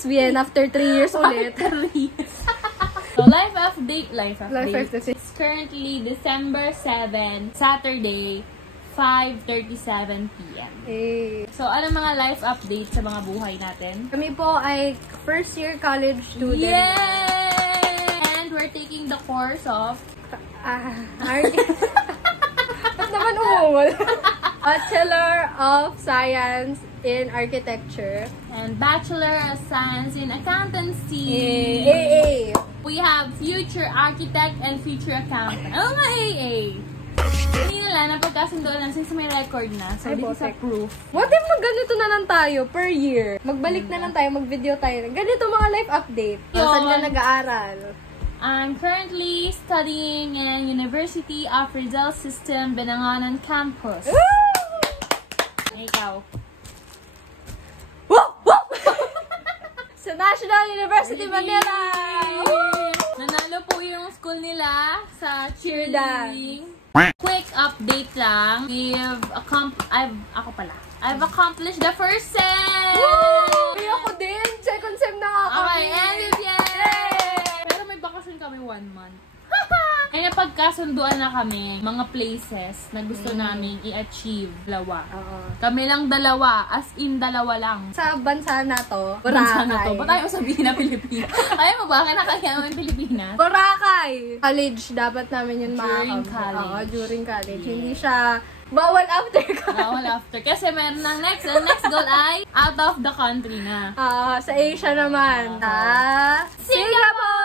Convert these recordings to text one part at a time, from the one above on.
Miss Bien after 3 years ulit. So, life update. It's currently December 7, Saturday, 5:37 p.m. Hey. So, ano mga life updates sa mga buhay natin? Kami po ay first year college student. Yay! And we're taking the course of Ba't naman umungol? Bachelor of Science in Architecture. and Bachelor of Science in Accountancy. AA. We have future architect and future accountant. Oh, nga AA! Hindi nila, napagkasundoan lang since may record na. So, Ay, this is a botek. proof. What if ganito na lang tayo per year? Magbalik na lang tayo, mag-video tayo. Ganito mga life update. Saan ka nag-aaral? I'm currently studying in University of Rizal System, Benanganan Campus. Ikaw. Sa National University Manila! Nanalo po yung school nila sa Cheerdan. cheerleading. Quick update lang. I've accomplished the first sem! Ay, ako din! Second sem na nga kami! Okay, and yay! Pero may bakasyon kami 1 month. Kaya pagkasunduan na kami, mga places na gusto namin i-achieve, dalawa. Kami lang dalawa, as in dalawa lang. Sa bansa na to, Bansa na to. Boracay. Ba't tayo sabihin na Pilipinas? Kaya mo ba? Kinakaya namin Pilipinas? Boracay! College, dapat namin yun During makakam. college. Oo, during college. Yeah. Hindi siya bawal after college. Bawal after. Kasi meron ng ang next goal ay out of the country na. Sa Asia naman. Singapore!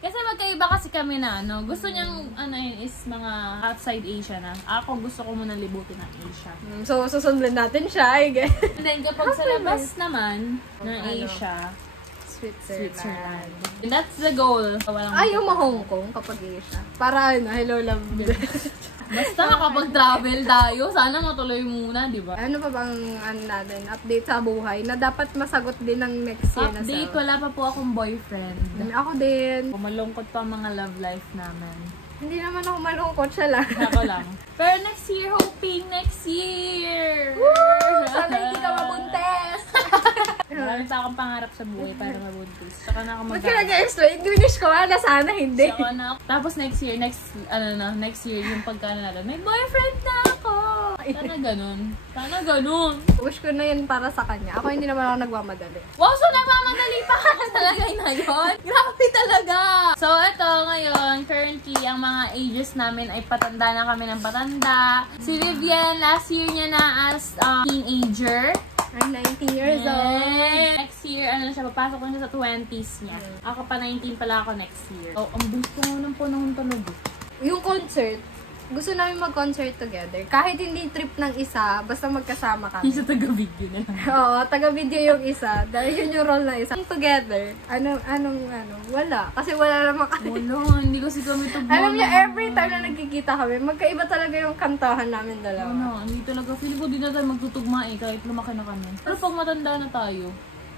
Kasi magkaiba kasi kami na, gusto niyang, is mga outside Asia na. Ako gusto ko muna libutin ng Asia. So, susundin natin siya. And then, kapag sa labas naman ng Asia, Switzerland. And that's the goal. Walang Ayaw ma-Hong Kong kapag Asia. Para hello love. Basta makapag-travel tayo, sana matuloy muna, di ba? Ano pa bang natin, update sa buhay na dapat masagot din ng next year na Update, wala pa po akong boyfriend. Ako din. Malungkot pa ang mga love life namin. Hindi naman ako malungkot, siya lang. Ako lang. Pero next year, hoping next year! Woo! Sana hindi ka mabuntes! Marami pa akong pangarap sa buhay para mabuntis. Saka na ako Ba't ka nag-explain? English ko na sana hindi. Saka na ako. Tapos next year, next year, yung pagkano natin, may boyfriend na ako! Sana ganun. Sana ganun. Wish ko na yun para sa kanya. Ako hindi naman ako nagmamadali. Wow, so nagmamadali pa ka talaga na yun? Grabe talaga! So, ito ngayon, currently, ang mga ages namin ay patanda na kami ng patanda. Si Vivian, last year niya na as teenager. I'm 19 years old. Next year, siya, papasok na siya sa 20s niya. Ako pa 19 pala ako next year. Oh, ang gusto ko ng panahon talaga. Yung concert, gusto namin mag-concert together. Kahit hindi trip ng isa, basta magkasama kami. Yung sa taga-video na lang. Oo, taga-video yung isa. Dahil yun yung role ng isa. Together, wala. Kasi wala naman kami. Wala, hindi kasi kami tugma. Alam niyo, every time na nagkikita kami, magkaiba talaga yung kantahan namin dalawa. Hindi talaga. Feel ko di na tayo magtutugma kahit lumaki na kami. Pero pag matanda na tayo,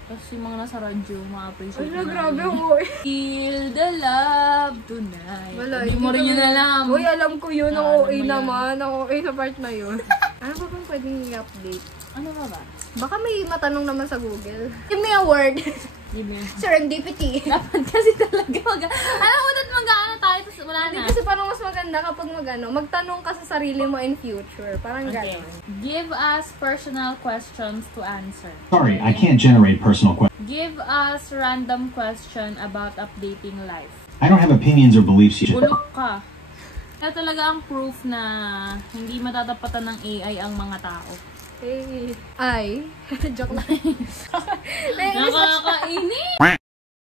tapos yung mga nasa radyo, ma-appreciate Ano, grabe mo. Feel the love tonight. Wala, Hindi mo rin yun alam. Uy, alam ko yun. Ang Ano OA ba naman. Ang OA sa part na yun. Ano ba bang pwedeng i-update? Ano ba? Baka may matanong naman sa Google. Give me a word. Give me. Serendipity. Dapat kasi talaga alam mo, that mag-ano tayo, tapos wala Hindi na. kasi parang mas maganda kapag magtanong ka sa sarili mo in future. Parang Okay. gano'n. Give us personal questions to answer. Sorry, I can't generate personal questions. Give us random question about updating life. I don't have opinions or beliefs. You should. Bulok ka. Kaya talaga ang proof na hindi matatapatan ng AI ang mga tao. Ay. Joke lang. Nainis na siya. Nakakainis!